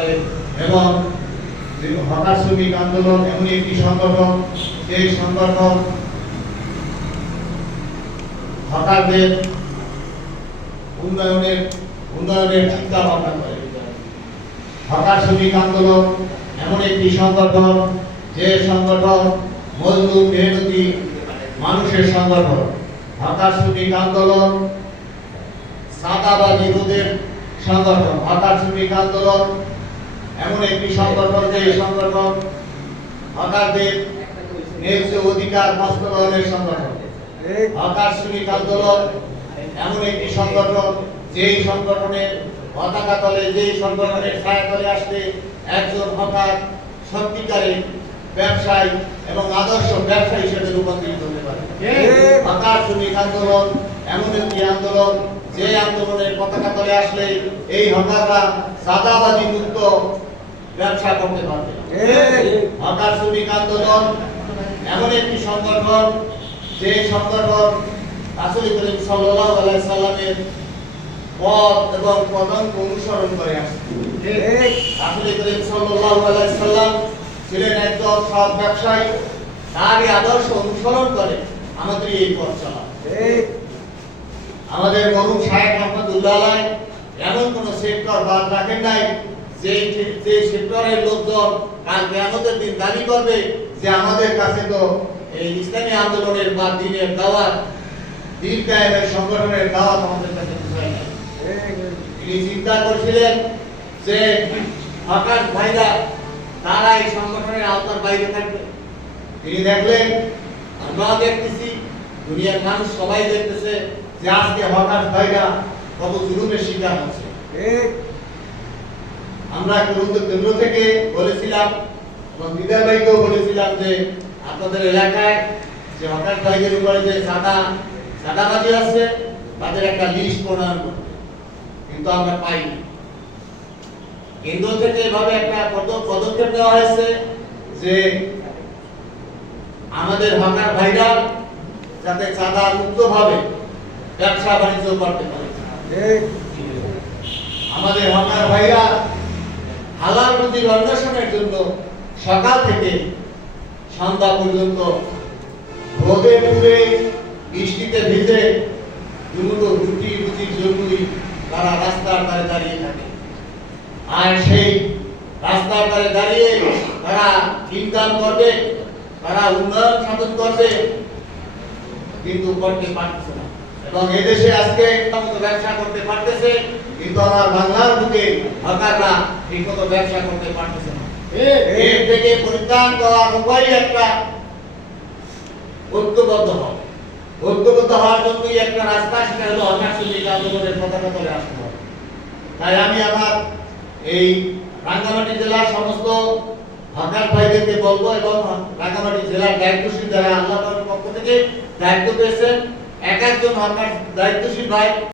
করে এবং হকার শ্রমিক আন্দোলন এমন একটি সংগঠন এই সংগঠন হকারদের উন্নয়নের উন্নয়নের চিন্তা ভাবনা করে। হকার শ্রমিক আন্দোলন এমন একটি সংগঠন, যে সংগঠন মজদুর মেহনতি মানুষের সংগঠন। হকার শ্রমিক আন্দোলন সাদাবাদী রোধের সংগঠন। হকার শ্রমিক আন্দোলন এমন একটি সংগঠন, যে সংগঠন হকারদের ন্যায্য অধিকার বাস্তবায়নের সংগঠন। হকার শ্রমিক আন্দোলন এমন একটি সংগঠন, যেই সংগঠনের পতাকা তলে, যেই সংগঠনের ছায়া তলে আসলে একজন হকার সত্যিকারে ব্যবসায়ী এবং আদর্শ ব্যবসায়ী হিসেবে রূপান্তরিত হতে পারে। হকার শ্রমিক আন্দোলন এমন একটি আন্দোলন, যে আন্দোলনের পতাকা তলে আসলে এই হকাররা সাদাবাদী মুক্ত ব্যবসা করতে পারবে। হকার শ্রমিক আন্দোলন এমন একটি সংগঠন যে সংগঠন রাসূল করিম সাল্লাল্লাহু আলাইহি সাল্লামের পথ এবং পদাঙ্ক অনুসরণ করে আসছে। রাসূল করিম সাল্লাল্লাহু আলাইহি সাল্লাম ছিলেন একজন সৎ ব্যবসায়ী। তারই আদর্শ অনুসরণ করে আমাদের এই পথ চলা। আমাদের মরুম সাহেব রহমতুল্লাহ আলাই এমন কোন সেক্টর বাদ রাখেন নাই। যে যে সেক্টরের লোকজন কাল কেয়ামতের দিন দাবি করবে যে আমাদের কাছে তো এই ইসলামী আন্দোলনের বা দিনের দাওয়াত, দিন কায়েমের সংগঠনের দাওয়াত আমাদের কাছে পৌঁছায় নাই। তিনি চিন্তা করছিলেন যে হকার ভাইরা তারা এই সংগঠনের আওতার বাইরে থাকবে। তিনি দেখলেন, আমরাও দেখতেছি, দুনিয়ার মানুষ সবাই দেখতেছে যে আজকে হকার ভাইরা কত জুলুমের শিকার হচ্ছে। আমরা কেন্দ্র কেন্দ্র থেকে বলেছিলাম এবং দিদার ভাইকেও বলেছিলাম যে আপনাদের এলাকায় যে হকার ভাইদের উপরে যে সাদা সাদাবাজি আছে তাদের একটা লিস্ট প্রণয়ন করতে। কিন্তু আমরা পাইনি। কেন্দ্র থেকে এভাবে একটা পদ- পদক্ষেপ নেওয়া হয়েছে যে আমাদের হকার ভাইরা যাতে চাঁদা মুক্ত ভাবে ব্যবসা বাণিজ্য করতে পারে। আমাদের হকার ভাইরা হালাল রুজির অন্বেষণের জন্য সকাল থেকে সন্ধ্যা পর্যন্ত রোদে পুড়ে বৃষ্টিতে ভিজে দুমুটো রুটি রুটির জন্যই তারা রাস্তার ধারে দাঁড়িয়ে থাকে। আর সেই রাস্তার ধারে দাঁড়িয়ে তারা ইনকাম করবে, তারা উন্নয়ন সাধন করবে, কিন্তু করতে পারতেছে না। এবং এদেশে আজকে ব্যবসা করতে পারতেছে কিন্তু আমার বাংলার বুকে হকাররা ঠিক মতো ব্যবসা করতে পারতেছে না। এর থেকে পরিত্রাণ পাওয়ার উপায় একটা ঐক্যবদ্ধ হওয়া। ঐক্যবদ্ধ হওয়ার জন্যই একটা রাস্তা সেটা হলো হকার আন্দোলনের পতাকা তলে আসতে হবে। তাই আমি আমার এই রাঙ্গামাটি জেলার সমস্ত হকার ভাইদেরকে বলব এবং রাঙ্গামাটি জেলার দায়িত্বশীল যারা আল্লাহ পক্ষ থেকে দায়িত্ব পেয়েছেন এক একজন হকার দায়িত্বশীল ভাই